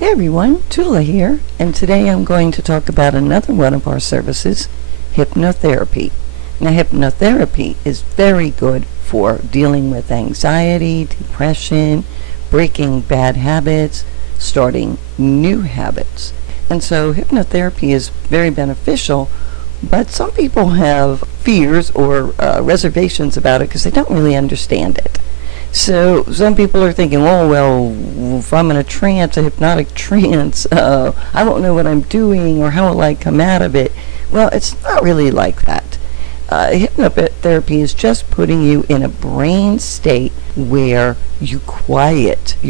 Hey everyone, Tula here, and today I'm going to talk about another one of our services, hypnotherapy. Now, hypnotherapy is very good for dealing with anxiety, depression, breaking bad habits, starting new habits. And so hypnotherapy is very beneficial, but some people have fears or reservations about it because they don't really understand it. So some people are thinking, oh, well, if I'm in a trance, a hypnotic trance, I won't know what I'm doing or how will I come out of it. Well, it's not really like that. Hypnotherapy is just putting you in a brain state where you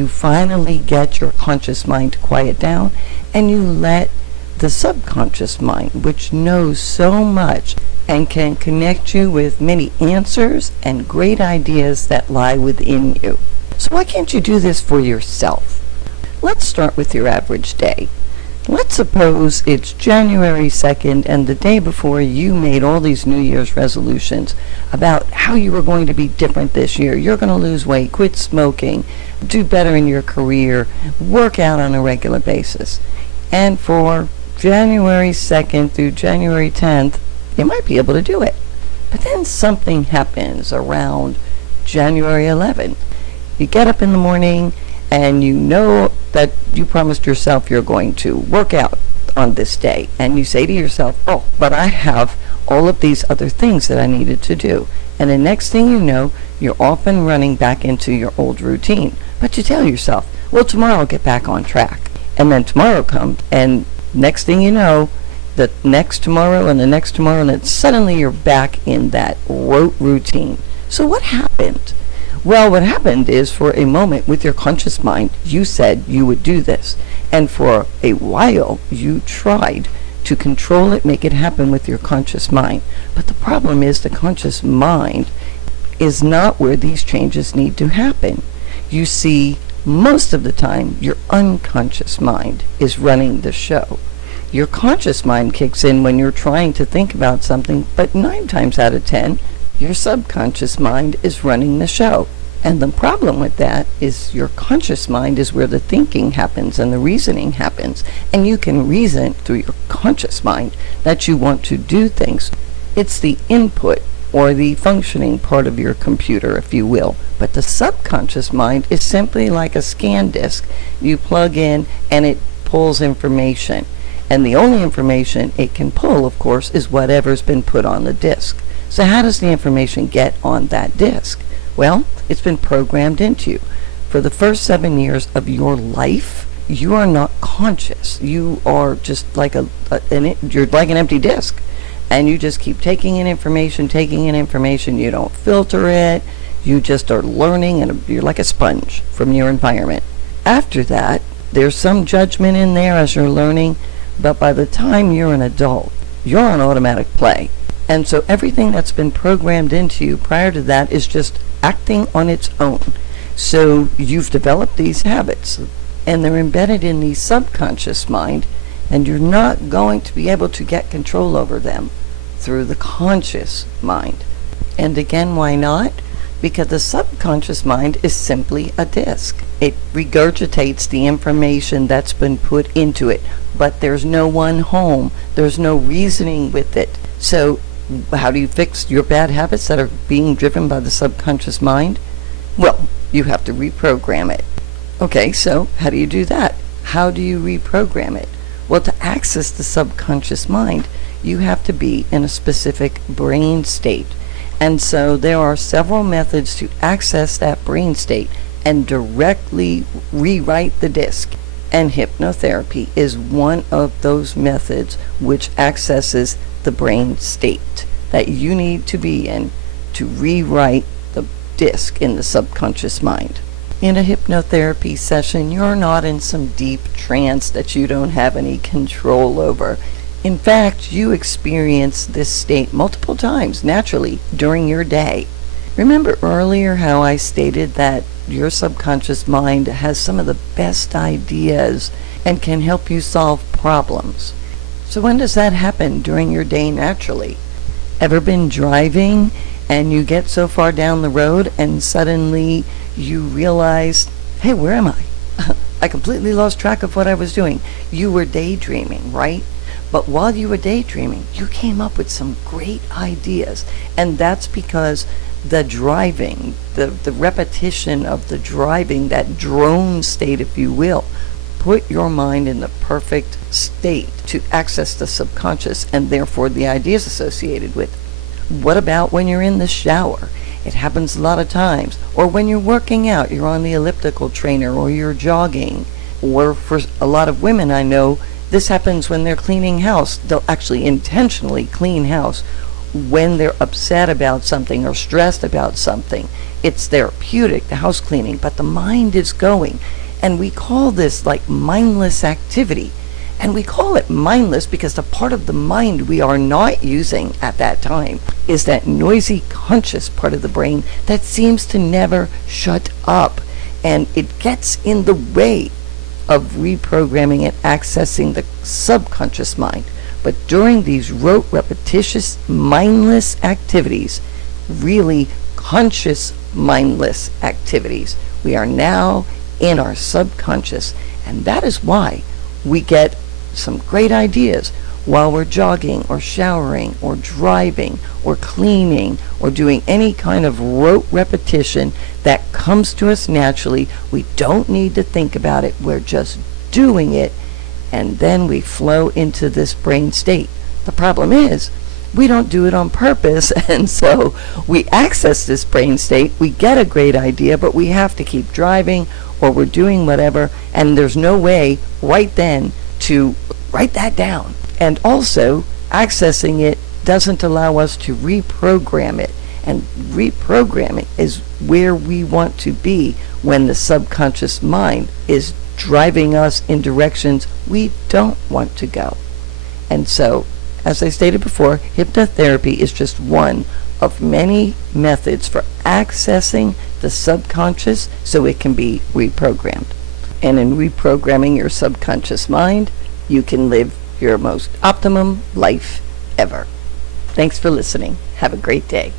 finally get your conscious mind to quiet down, and you let the subconscious mind, which knows so much and can connect you with many answers and great ideas that lie within you. So why can't you do this for yourself? Let's start with your average day. Let's suppose it's January 2nd and the day before you made all these New Year's resolutions about how you were going to be different this year. You're going to lose weight, quit smoking, do better in your career, work out on a regular basis. And for January 2nd through January 10th, you might be able to do it. But then something happens around January 11th. You get up in the morning and you know that you promised yourself you're going to work out on this day. And you say to yourself, oh, but I have all of these other things that I needed to do. And the next thing you know, you're off and running back into your old routine. But you tell yourself, well, tomorrow I'll get back on track. And then tomorrow comes, and next thing you know, the next tomorrow and the next tomorrow, and then suddenly you're back in that rote routine. So what happened? Well, what happened is, for a moment with your conscious mind, you said you would do this. And for a while, you tried to control it, make it happen with your conscious mind. But the problem is the conscious mind is not where these changes need to happen. You see, most of the time, your unconscious mind is running the show. Your conscious mind kicks in when you're trying to think about something, but 9 times out of 10, your subconscious mind is running the show. And the problem with that is your conscious mind is where the thinking happens and the reasoning happens. And you can reason through your conscious mind that you want to do things. It's the input or the functioning part of your computer, if you will. But the subconscious mind is simply like a scan disk. You plug in and it pulls information. And the only information it can pull, of course, is whatever's been put on the disk. So how does the information get on that disk? Well, it's been programmed into you. For the first 7 years of your life, you are not conscious. You are just like you're like an empty disk. And you just keep taking in information. You don't filter it. You just are learning, and you're like a sponge from your environment. After that, there's some judgment in there as you're learning. But by the time you're an adult, you're on automatic play. And so everything that's been programmed into you prior to that is just acting on its own. So you've developed these habits, and they're embedded in the subconscious mind, and you're not going to be able to get control over them through the conscious mind. And again, why not? Because the subconscious mind is simply a disk. It regurgitates the information that's been put into it, but there's no one home. There's no reasoning with it. So how do you fix your bad habits that are being driven by the subconscious mind? Well, you have to reprogram it. Okay, so how do you do that? How do you reprogram it? Well, to access the subconscious mind, you have to be in a specific brain state. And so there are several methods to access that brain state and directly rewrite the disk. And hypnotherapy is one of those methods which accesses the brain state that you need to be in to rewrite the disk in the subconscious mind. In a hypnotherapy session, you're not in some deep trance that you don't have any control over. In fact, you experience this state multiple times naturally during your day. Remember earlier how I stated that your subconscious mind has some of the best ideas and can help you solve problems. So when does that happen during your day naturally? Ever been driving and you get so far down the road and suddenly you realize, hey, where am I? I completely lost track of what I was doing. You were daydreaming, right? But while you were daydreaming, you came up with some great ideas. And that's because the driving, the repetition of the driving, that drone state, if you will, put your mind in the perfect state to access the subconscious and therefore the ideas associated with it. What about when you're in the shower? It happens a lot of times. Or when you're working out, you're on the elliptical trainer or you're jogging. Or for a lot of women I know, this happens when they're cleaning house. They'll actually intentionally clean house when they're upset about something or stressed about something. It's therapeutic, the house cleaning, but the mind is going. And we call this like mindless activity. And we call it mindless because the part of the mind we are not using at that time is that noisy conscious part of the brain that seems to never shut up. And it gets in the way of reprogramming and accessing the subconscious mind. But during these rote, repetitious, mindless activities, really conscious, mindless activities, we are now in our subconscious. And that is why we get some great ideas while we're jogging or showering or driving or cleaning or doing any kind of rote repetition that comes to us naturally. We don't need to think about it. We're just doing it, and then we flow into this brain state. The problem is we don't do it on purpose, and so we access this brain state. We get a great idea, but we have to keep driving or we're doing whatever, and there's no way right then to write that down. And also, accessing it doesn't allow us to reprogram it. And reprogramming is where we want to be when the subconscious mind is driving us in directions we don't want to go. And so, as I stated before, hypnotherapy is just one of many methods for accessing the subconscious so it can be reprogrammed. And in reprogramming your subconscious mind, you can live your most optimum life ever. Thanks for listening. Have a great day.